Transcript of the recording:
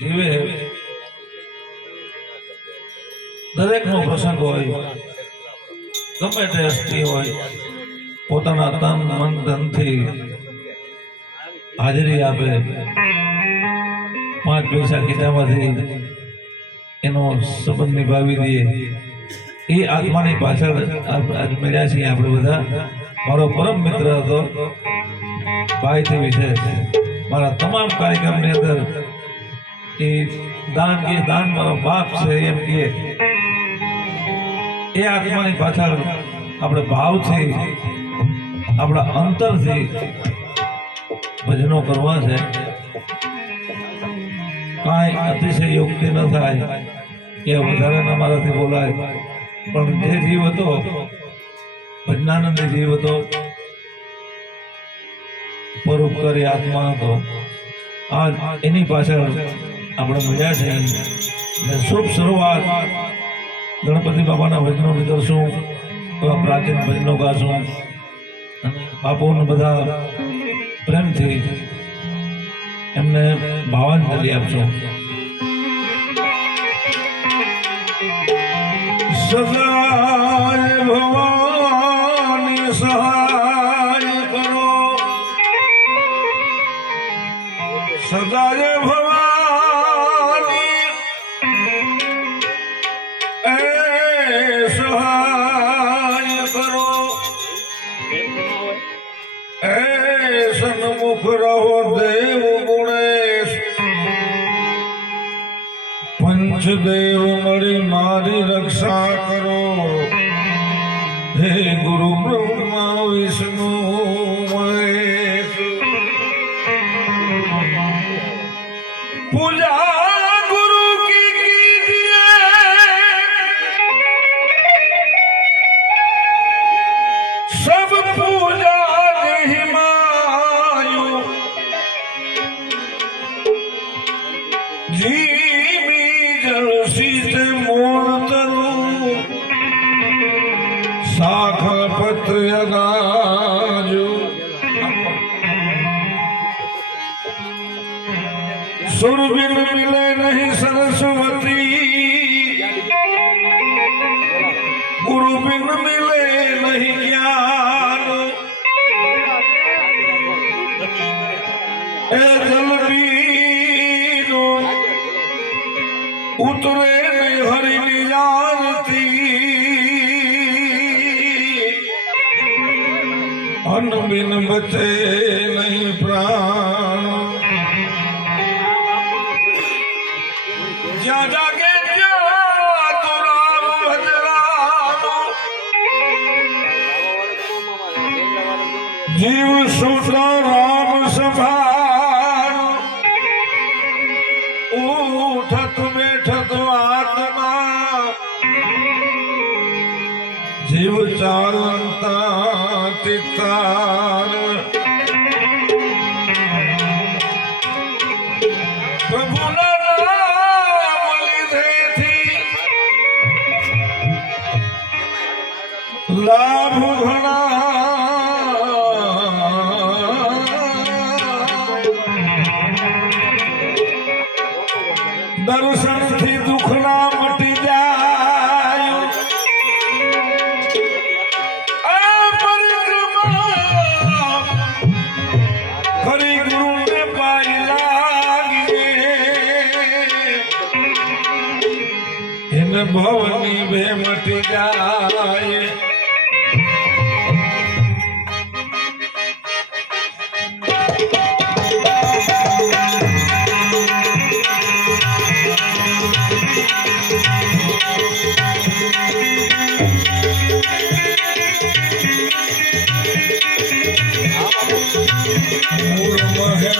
જીવે દરેકનો પ્રસંગ હોય, ગમે તે હસ્તી હોય, પોતાના તન મન ધનથી હાજરી આપે, 5 પૈસા ખીચામાંથી એનો સંબંધ નિભાવી દે, એ આત્માની પાછળ આજ મળ્યા છીએ આપણે બધા. મારો પરમ મિત્ર હતો ભાઈથી વિશેષ, મારા તમામ કાર્યક્રમની અંદર એ દાન કે દાન મારો બાપ છે એમ કે એ આત્માની પાછળ આપણે ભાવથી, આપણા અંતરથી ભજનો કરવા છે. કાંઈ અતિશય યુક્તિ ન થાય કે વધારે મારાથી બોલાય, પણ જે જીવ હતો ભજનાનંદી જીવ હતો, પરોપકારી આત્મા હતો, આ એની પાછળ આપણે મળ્યા છે. અને શુભ શરૂઆત ગણપતિ બાપાના ભજનોની કરશું, એવા પ્રાચીન ભજનો ગાશું, બાપુને બધા પ્રેમથી એમને ભાવાંજલિ આપશું. સદાય ભવાની સહાય કરો, સદાય ભવાની એ સહાય કરો, એ સન્મુખ રહો દેવ ગુણેશ, પંચદેવ મળી મારી રક્ષા કરો. હે ગુરુ બ્રહ્મા વિષ્ણુ મહેશ, પૂજા ગુરુ કી કીજીએ, સબ પૂજા દેहि मायु, जीवी जल शीत मोन तरु, शाखा पत्र अगाजु, सुर बिन मिले नहीं सरस्वती, गुरु बिन मिले नहीं ज्ञान, ए जल बीनो उतरे नहीं हरि निजानती, अन्न बिन बचे नहीं प्राण, जा जागे जा तो राम भज राम, जीव सुता राम संभाल, उठत बैठत आत्मा, जीव चालता चित्तार, प्रभु लाभ घना, दर्शन थी दुखना मटी जाय, परिक्रमा खरी गुरु ने पाई लागे, इन भवनी भे मटी जाय. मूल महल